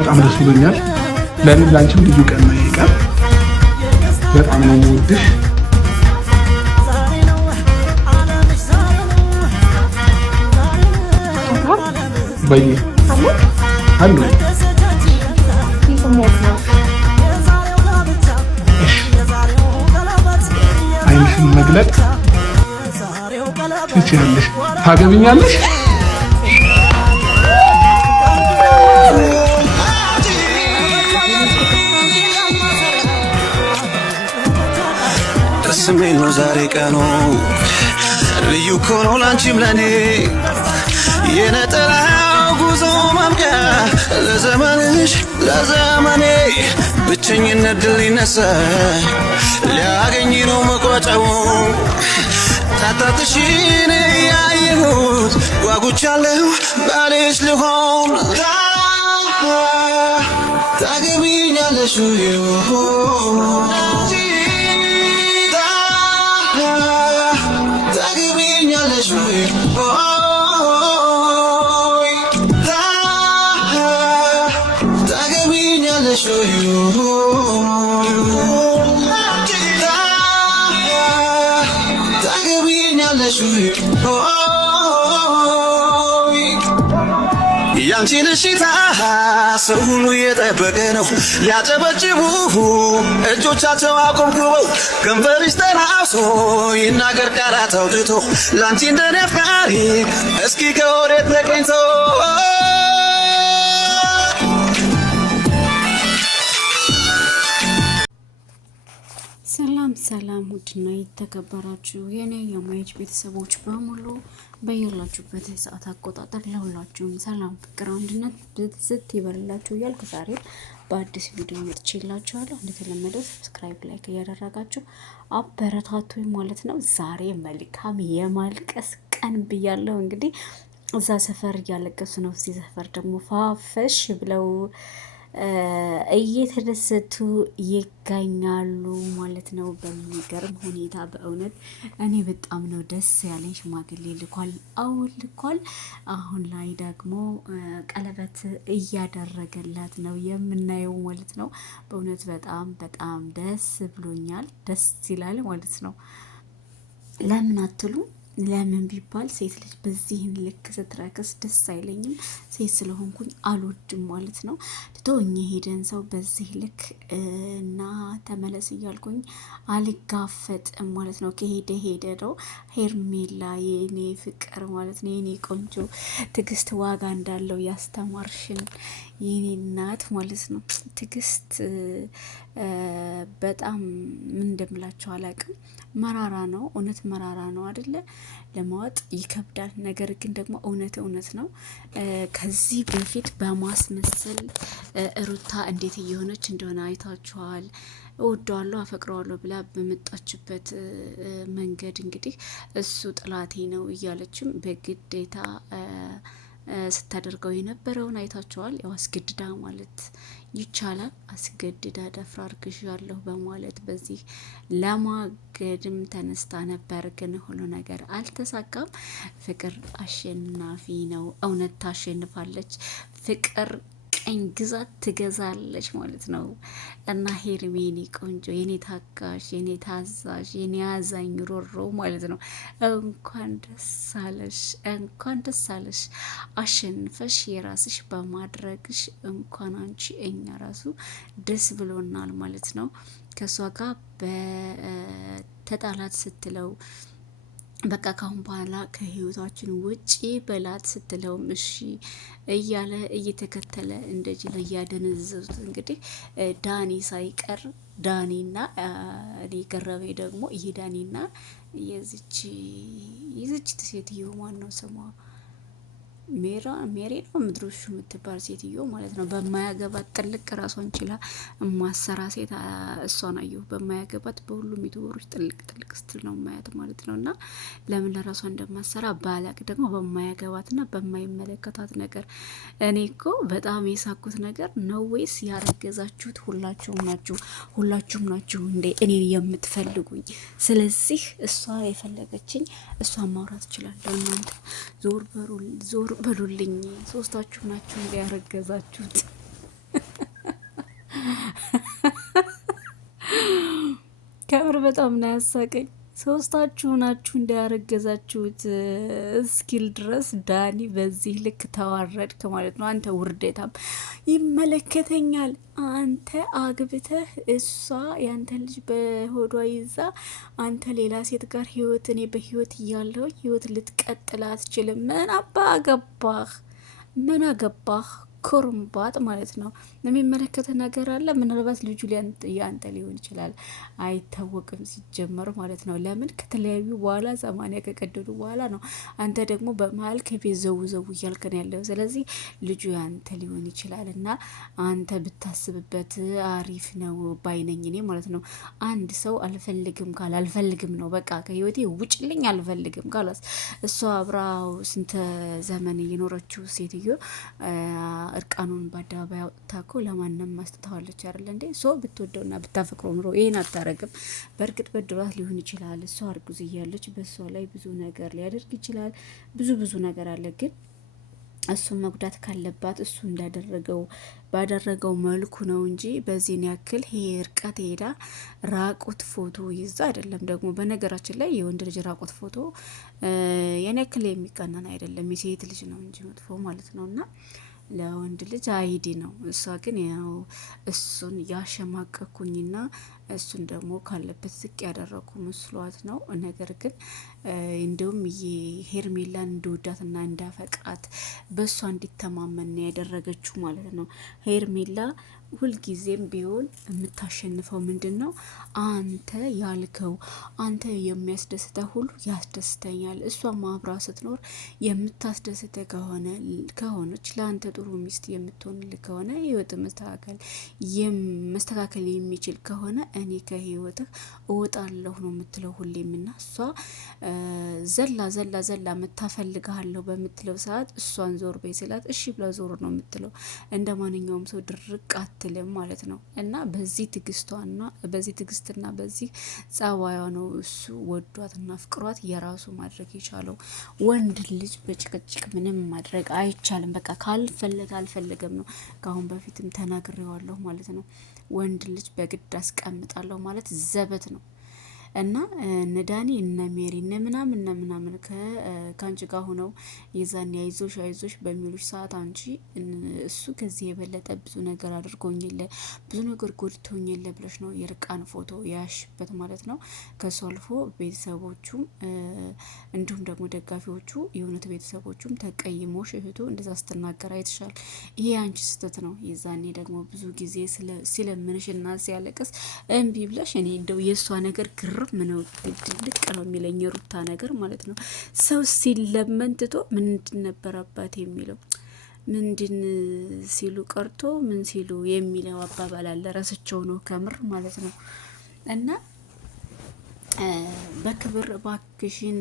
በጣም ደስ ብሎኛል። ለኔ ላንቺም ልዩ ቀን ነው ይቀር። በጣም ነው የምወድሽ። በይ አሉ አይንሽን መግለጥ ትችያለሽ። ታገብኛለሽ? ደስ የሚል ነው ዛሬ ቀኑ ልዩ እኮ ነው ላንቺም ለኔ የነጠላው ጉዞ ማምቂያ ለዘመንሽ ለዘመኔ ብቸኝነት ድል ይነሳ ሊያገኝ ነው መቋጫው ታታትሽን ያየሁት ጓጉቻለሁ ባልሽ ልሆን ታገቢኛለሽ ታገቢኛለሽ ያንቺን እሽታ ሰው ሁሉ የጠበቀ ነው ሊያጨበጭቡ እጆቻቸው አቆምኩበው ከንፈርሽ ተናፍሶ ይናገር ቃላት አውጥቶ ላንቺ እንደኔ አፍቃሪ እስኪ ከወዴት ተገኝቶ ሰላም ውድና የተከበራችሁ የኔ የማየት ቤተሰቦች በሙሉ በየላችሁበት ሰዓት አቆጣጠር ለሁላችሁም ሰላም ፍቅር አንድነት ብዝት ይበልላችሁ እያልኩ ዛሬ በአዲስ ቪዲዮ መጥቼላችኋለሁ። እንደተለመደው ሰብስክራይብ ላይክ እያደረጋችሁ አበረታቱኝ ማለት ነው። ዛሬ መልካም የማልቀስ ቀን ብያለሁ። እንግዲህ እዛ ሰፈር እያለቀሱ ነው፣ እዚህ ሰፈር ደግሞ ፋፈሽ ብለው እየተደሰቱ ይገኛሉ ማለት ነው። በሚገርም ሁኔታ በእውነት እኔ በጣም ነው ደስ ያለኝ። ሽማግሌ ልኳል፣ አሁን ልኳል። አሁን ላይ ደግሞ ቀለበት እያደረገላት ነው የምናየው ማለት ነው። በእውነት በጣም በጣም ደስ ብሎኛል። ደስ ይላል ማለት ነው። ለምን አትሉ? ለምን ቢባል ሴት ልጅ በዚህን ልክ ስትረክስ ደስ አይለኝም። ሴት ስለሆንኩኝ አልወድም ማለት ነው። ትቶኝ ሄደን ሰው በዚህ ልክ እና ተመለስ እያልኩኝ አልጋፈጥም ማለት ነው። ከሄደ ሄደ ነው። ሄርሜላ የኔ ፍቅር ማለት ነው፣ የኔ ቆንጆ ትዕግስት ዋጋ እንዳለው ያስተማርሽን የኔ እናት ማለት ነው። ትዕግስት በጣም ምን እንደምላቸው አላውቅም። መራራ ነው፣ እውነት መራራ ነው አይደለ? ለማወጥ ይከብዳል። ነገር ግን ደግሞ እውነት ነው። ከዚህ በፊት በማስመሰል ሩታ እንዴት እየሆነች እንደሆነ አይታችኋል። እወደዋለሁ አፈቅረዋለሁ ብላ በመጣችበት መንገድ እንግዲህ እሱ ጥላቴ ነው እያለችም በግዴታ ስታደርገው የነበረውን አይታችኋል። ያው አስገድዳ ማለት ይቻላል። አስገድዳ ደፍራ አርግዣለሁ በማለት በዚህ ለማገድም ተነስታ ነበር። ግን ሁሉ ነገር አልተሳካም። ፍቅር አሸናፊ ነው። እውነት ታሸንፋለች። ፍቅር ቀኝ ግዛት ትገዛለች ማለት ነው። እና ሄርሜ የኔ ቆንጆ፣ የኔ ታጋሽ፣ የኔ ታዛዥ፣ የኔ አዛኝ ሮሮ ማለት ነው። እንኳን ደስ አለሽ፣ እንኳን ደስ አለሽ። አሸንፈሽ የራስሽ በማድረግሽ እንኳን አንቺ እኛ ራሱ ደስ ብሎናል ማለት ነው። ከሷ ጋር በተጣላት ስትለው በቃ ካሁን በኋላ ከህይወታችን ውጪ በላት ስትለውም እሺ እያለ እየተከተለ እንደዚህ ላይ ያደነዘዙት እንግዲህ ዳኒ ሳይቀር ዳኒና እኔ ገረመኝ ደግሞ ይሄ ዳኒና የዚች ሴትዮ ማን ነው ስሟ? ሜሪ ነው ምድሮሹ የምትባል ሴትዮ ማለት ነው። በማያገባት ጥልቅ ራሷን ችላ ማሰራ ሴት እሷን አየሁ። በማያገባት በሁሉም ዩቲዩበሮች ጥልቅ ስትል ነው ማያት ማለት ነው። እና ለምን ለራሷ እንደማሰራ ባላቅ ደግሞ በማያገባትና በማይመለከታት ነገር እኔ እኮ በጣም የሳኩት ነገር ነው። ወይስ ያረገዛችሁት ሁላችሁም ናችሁ እንዴ እኔን የምትፈልጉኝ? ስለዚህ እሷ የፈለገችኝ እሷ ማውራት እችላለሁ። እናንተ ዞር በሉልኝ። ሶስታችሁ ናችሁ እንዲያረገዛችሁት። ከምር በጣም ነው ያሳቀኝ። ሶስታችሁ ናችሁ እንዳያረገዛችሁት እስኪል ድረስ ዳኒ በዚህ ልክ ተዋረድክ ማለት ነው። አንተ ውርደታም፣ ይመለከተኛል። አንተ አግብተህ እሷ ያንተ ልጅ በሆዷ ይዛ አንተ ሌላ ሴት ጋር ህይወት፣ እኔ በህይወት እያለሁ ህይወት ልትቀጥል አትችልም። ምን አባ አገባህ? ምን አገባህ? ኩርምባጥ ማለት ነው። የሚመለከተ ነገር አለ። ምናልባት ልጁ ያንተ ሊሆን ይችላል፣ አይታወቅም ሲጀመር ማለት ነው። ለምን ከተለያዩ በኋላ 80 ከቀደዱ በኋላ ነው። አንተ ደግሞ በመሀል ከቤት ዘው ዘው እያልክ ነው ያለው። ስለዚህ ልጁ ያንተ ሊሆን ይችላል እና አንተ ብታስብበት አሪፍ ነው ባይነኝ እኔ ማለት ነው። አንድ ሰው አልፈልግም ካል አልፈልግም ነው በቃ፣ ከህይወቴ ውጭልኝ አልፈልግም ካላስ እሷ አብራው ስንት ዘመን የኖረችው ሴትዮ እርቃኑን በአደባባይ አውጥታ እኮ ለማንም ማስጥተዋለች አይደለ እንዴ? ሶ ብትወደውና ብታፈቅረው ኑሮ ይሄን አታረግም። በእርግጥ በድሯት ሊሆን ይችላል። እሷ እርጉዝ እያለች በእሷ ላይ ብዙ ነገር ሊያደርግ ይችላል። ብዙ ነገር አለ። ግን እሱን መጉዳት ካለባት እሱ እንዳደረገው ባደረገው መልኩ ነው እንጂ በዚህን ያክል ይሄ እርቀት ሄዳ ራቁት ፎቶ ይዛ አይደለም። ደግሞ በነገራችን ላይ የወንድ ልጅ ራቁት ፎቶ የኔ ያክል የሚቀናን አይደለም። የሴት ልጅ ነው እንጂ መጥፎ ማለት ነው። እና ለወንድ ልጅ አይዲ ነው። እሷ ግን ያው እሱን ያሸማቀኩኝና እሱን ደግሞ ካለበት ዝቅ ያደረኩ መስሏት ነው። ነገር ግን እንዲሁም ሄርሜላን እንደወዳትና እንዳፈቅራት በእሷ እንዲተማመን ያደረገችው ማለት ነው። ሄርሜላ ሁልጊዜም ቢሆን የምታሸንፈው ምንድን ነው? አንተ ያልከው አንተ የሚያስደስተ ሁሉ ያስደስተኛል። እሷ ማብራ ስትኖር የምታስደስተ ከሆነች ለአንተ ጥሩ ሚስት የምትሆንልህ ከሆነ ህይወት መስተካከል የሚችል ከሆነ እኔ ከህይወትህ እወጣለሁ ነው የምትለው ሁሌም። እና እሷ ዘላ መታፈልግሃለሁ በምትለው ሰዓት እሷን ዞር በይ ስላት እሺ ብላ ዞር ነው የምትለው። እንደ ማንኛውም ሰው ድርቅ አትልም ማለት ነው። እና በዚህ ትዕግስትና በዚህ ጸባዩ ነው እሱ ወዷትና ፍቅሯት የራሱ ማድረግ የቻለው። ወንድ ልጅ በጭቅጭቅ ምንም ማድረግ አይቻልም። በቃ ካልፈለገ አልፈለገም ነው። ከአሁን በፊትም ተናግሬዋለሁ ማለት ነው። ወንድ ልጅ በግድ አስቀምጣለሁ ማለት ዘበት ነው። እና እነ ዳኒ እነ ሜሪ እነ ምናምን ከአንቺ ጋር ሆነው የዛኔ አይዞሽ በሚሉሽ ሰዓት አንቺ እሱ ከዚህ የበለጠ ብዙ ነገር አድርጎኝለ ብዙ ነገር ጎድቶኝለ ብለሽ ነው የርቃን ፎቶ ያሽበት ማለት ነው። ከሱ አልፎ ቤተሰቦቹም እንዲሁም ደግሞ ደጋፊዎቹ የእውነት ቤተሰቦቹም ተቀይሞሽ እህቱ እንደዛ ስትናገር አይተሻል። ይሄ አንቺ ስህተት ነው። የዛኔ ደግሞ ብዙ ጊዜ ሲለምንሽና ሲያለቅስ እምቢ ብለሽ እኔ እንደው የእሷ ነገር ምነው ድልቅ ነው የሚለኝ የሩታ ነገር ማለት ነው። ሰው ሲለመን ትቶ ምንድን ነበረባት የሚለው ምንድን ሲሉ ቀርቶ ምን ሲሉ የሚለው አባባል አለ። ረስቸው ነው ከምር ማለት ነው። እና በክብር ባክሽን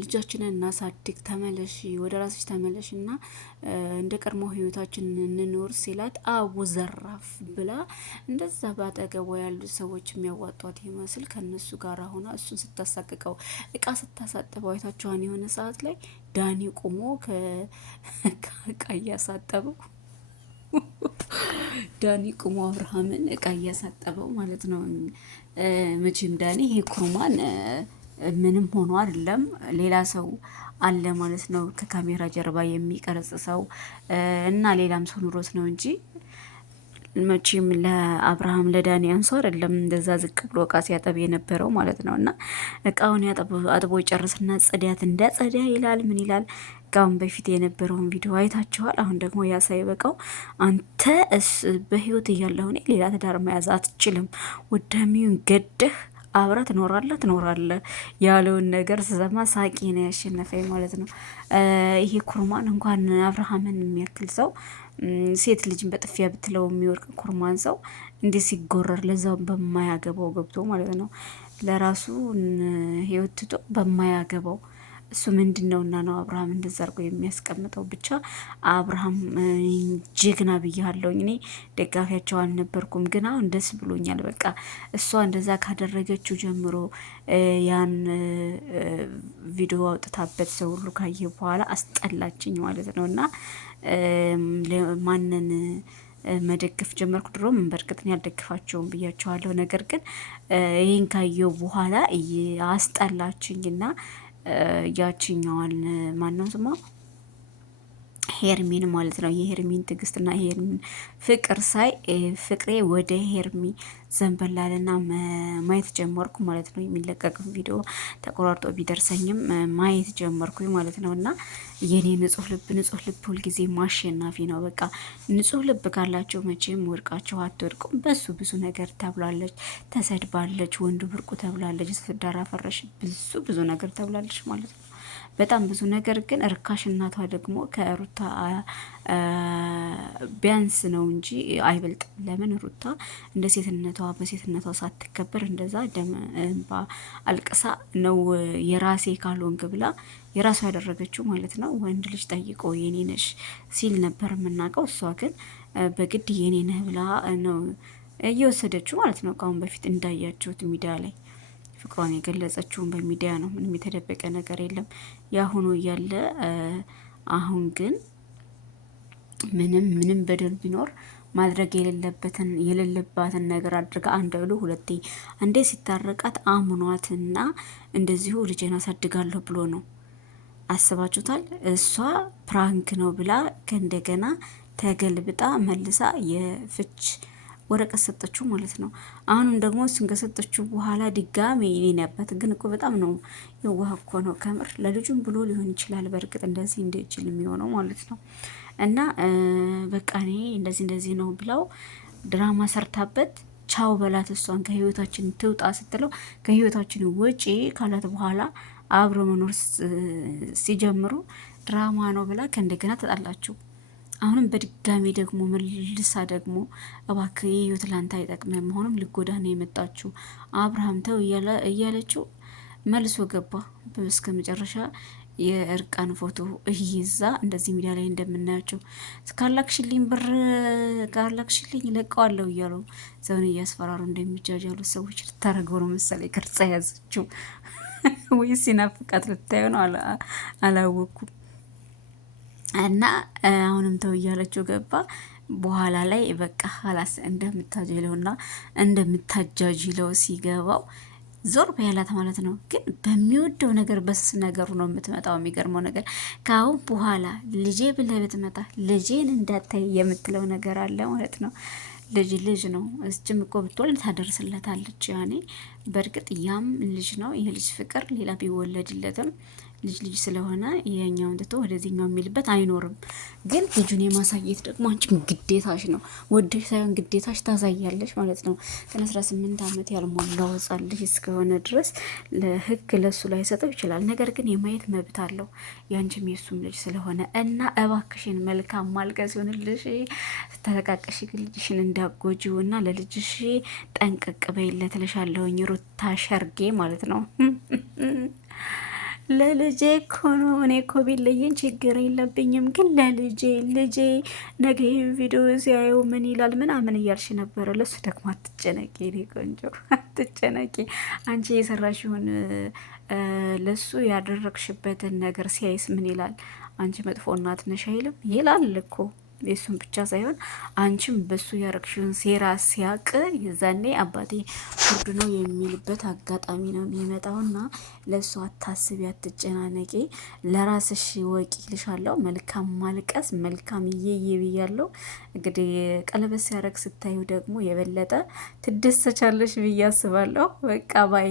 ልጃችንን እናሳድግ፣ ተመለሽ፣ ወደ ራስሽ ተመለሽ እና እንደ ቀድሞ ህይወታችን እንኖር ሲላት አቡ ዘራፍ ብላ እንደዛ ባጠገቧ ያሉት ሰዎች የሚያዋጧት ይመስል ከነሱ ጋር ሆና እሱን ስታሳቅቀው እቃ ስታሳጥበው አይታችኋን። የሆነ ሰዓት ላይ ዳኒ ቁሞ ከእቃ እያሳጠበው ዳኒ ቁሞ አብርሃምን እቃ እያሳጠበው ማለት ነው። መቼም ዳኒ ይሄ ኩርማን ምንም ሆኖ አይደለም፣ ሌላ ሰው አለ ማለት ነው ከካሜራ ጀርባ የሚቀርጽ ሰው እና ሌላም ሰው ኑሮት ነው እንጂ መቼም ለአብርሃም ለዳኒ አንሶ አይደለም እንደዛ ዝቅ ብሎ እቃ ሲያጠብ የነበረው ማለት ነው። እና እቃውን አጥቦ ጨርስና ጽዳት እንዳጸዳ ይላል። ምን ይላል? እቃውን በፊት የነበረውን ቪዲዮ አይታችኋል። አሁን ደግሞ ያሳይበቃው አንተ በህይወት እያለሁ እኔ ሌላ ትዳር መያዝ አትችልም፣ ወደሚውን ገደህ አብራ ትኖራለህ ያለውን ነገር ስሰማ ሳቂ ነው ያሸነፈኝ ማለት ነው። ይሄ ኩርማን እንኳን አብርሃምን የሚያክል ሰው ሴት ልጅን በጥፊያ ብትለው የሚወርቅ ኩርማን ሰው እንዴት ሲጎረር፣ ለዛው በማያገባው ገብቶ ማለት ነው። ለራሱ ህይወት ትቶ በማያገባው እሱ ምንድን ነው እና ነው አብርሃም እንደዛ አድርጎ የሚያስቀምጠው። ብቻ አብርሃም ጀግና ብያለሁኝ። እኔ ደጋፊያቸው አልነበርኩም፣ ግን አሁን ደስ ብሎኛል። በቃ እሷ እንደዛ ካደረገችው ጀምሮ ያን ቪዲዮ አውጥታበት ሰው ሁሉ ካየ በኋላ አስጠላችኝ ማለት ነው። እና ማንን መደገፍ ጀመርኩ። ድሮም በእርግጥ ያልደግፋቸውም ብያቸዋለሁ። ነገር ግን ይህን ካየው በኋላ አስጠላችኝና ያችኛዋን ማነው ስሟ ሄርሚን ማለት ነው። የሄርሚን ትዕግስትና ሄርሚን ፍቅር ሳይ ፍቅሬ ወደ ሄርሚ ዘንበላልና ማየት ጀመርኩ ማለት ነው። የሚለቀቅ ቪዲዮ ተቆራርጦ ቢደርሰኝም ማየት ጀመርኩ ማለት ነው። እና የኔ ንጹህ ልብ ሁልጊዜ ማሸናፊ ነው። በቃ ንጹህ ልብ ካላቸው መቼም ወድቃቸው አትወድቁም። በሱ ብዙ ነገር ተብላለች፣ ተሰድባለች፣ ወንዱ ብርቁ ተብላለች፣ ትዳር አፈረሽ፣ ብዙ ነገር ተብላለች ማለት ነው። በጣም ብዙ ነገር ግን እርካሽ እናቷ ደግሞ ከሩታ ቢያንስ ነው እንጂ አይበልጥም። ለምን ሩታ እንደ ሴትነቷ በሴትነቷ ሳትከበር እንደዛ ደም እንባ አልቅሳ ነው የራሴ ካልሆንክ ብላ የራሷ ያደረገችው ማለት ነው። ወንድ ልጅ ጠይቆ የኔ ነሽ ሲል ነበር የምናውቀው። እሷ ግን በግድ የኔ ነህ ብላ ነው እየወሰደችው ማለት ነው። ከአሁን በፊት እንዳያችሁት ሚዲያ ላይ ፍቅሯን የገለጸችውን በሚዲያ ነው። ምንም የተደበቀ ነገር የለም። ያሁኑ እያለ አሁን ግን ምንም በደል ቢኖር ማድረግ የሌለባትን ነገር አድርጋ አንድ ብሎ ሁለቴ አንዴ ሲታረቃት አምኗትና እንደዚሁ ልጄን አሳድጋለሁ ብሎ ነው። አስባችሁታል? እሷ ፕራንክ ነው ብላ ከእንደገና ተገልብጣ መልሳ የፍች ወረቀት ሰጠችው ማለት ነው። አሁንም ደግሞ እሱን ከሰጠችው በኋላ ድጋሜ የኔ አባት ግን እኮ በጣም ነው የዋህ እኮ ነው ከምር። ለልጁም ብሎ ሊሆን ይችላል በእርግጥ እንደዚህ እንደችል የሚሆነው ማለት ነው። እና በቃ እኔ እንደዚህ ነው ብለው ድራማ ሰርታበት ቻው በላት፣ እሷን ከህይወታችን ትውጣ ስትለው ከህይወታችን ውጪ ካላት በኋላ አብሮ መኖር ሲጀምሩ ድራማ ነው ብላ ከእንደገና ተጣላችሁ። አሁንም በድጋሚ ደግሞ መልሳ ደግሞ እባክህ የህይወት ላንተ አይጠቅምም፣ መሆኑም ልጎዳ ነው የመጣችው አብርሃም ተው እያለችው መልሶ ገባ። እስከ መጨረሻ የእርቃን ፎቶ እይዛ እንደዚህ ሚዲያ ላይ እንደምናያቸው ካላክሽልኝ ብር ካላክሽልኝ ለቀዋለሁ እያሉ ሰውን እያስፈራሩ እንደሚጃጃሉ ሰዎች ልታረገው ነው መሰለኝ ቅርጻ ያዘችው ወይስ ሲናፍቃት ልታየው ነው አላወኩም። እና አሁንም ተው እያለችው ገባ። በኋላ ላይ በቃ ሀላስ እንደምታጅለውና እንደምታጃጅለው ሲገባው ዞር በያላት ማለት ነው። ግን በሚወደው ነገር በስስ ነገሩ ነው የምትመጣው። የሚገርመው ነገር ከአሁን በኋላ ልጄ ብለህ ብትመጣ ልጄን እንዳታይ የምትለው ነገር አለ ማለት ነው። ልጅ ነው። እስችም እኮ ብትወልድ ታደርስለታለች። ያኔ በእርግጥ ያም ልጅ ነው። የልጅ ፍቅር ሌላ ቢወለድለትም ልጅ ስለሆነ ይሄኛውን ትቶ ወደዚህኛው የሚልበት አይኖርም። ግን ልጁን የማሳየት ደግሞ አንቺም ግዴታሽ ነው። ወደሽ ሳይሆን ግዴታሽ ታሳያለሽ ማለት ነው። ግን 18 ዓመት ያልሞላው ሕፃን ልጅ እስከሆነ ድረስ ለህግ ለሱ ላይ ሰጠው ይችላል። ነገር ግን የማየት መብት አለው ያንቺም የሱም ልጅ ስለሆነ እና እባክሽን መልካም ማልቀስ ይሆንልሽ። ተተቃቀሽ ግን ልጅሽን እንዳጎጂው እና ለልጅሽ ጠንቀቅ በይለት እልሻለሁኝ። ሩታ ሸርጌ ማለት ነው። ለልጄ እኮ ነው። እኔ እኮ ቢለየን ችግር የለብኝም፣ ግን ልጄ ነገ ይህን ቪዲዮ ሲያየው ምን ይላል ምናምን እያልሽ ነበረ። ለሱ ደግሞ አትጨነቂ፣ እኔ ቆንጆ አትጨነቂ። አንቺ የሰራሽውን ለሱ ያደረግሽበትን ነገር ሲያይስ ምን ይላል? አንቺ መጥፎ እናት ነሽ አይልም? ይላል እኮ የሱን ብቻ ሳይሆን አንቺም በሱ ያረግሽውን ሴራ ሲያቅ የዛኔ አባቴ ፍርድ ነው የሚልበት አጋጣሚ ነው የሚመጣውና ለእሱ አታስቢ፣ አትጨናነቂ፣ ለራስሽ ወቂ ልሻለው። መልካም ማልቀስ መልካም እየየ ብያለው። እንግዲህ ቀለበት ሲያረግ ስታዩ ደግሞ የበለጠ ትደሰቻለሽ ብዬ አስባለሁ። በቃ ባይ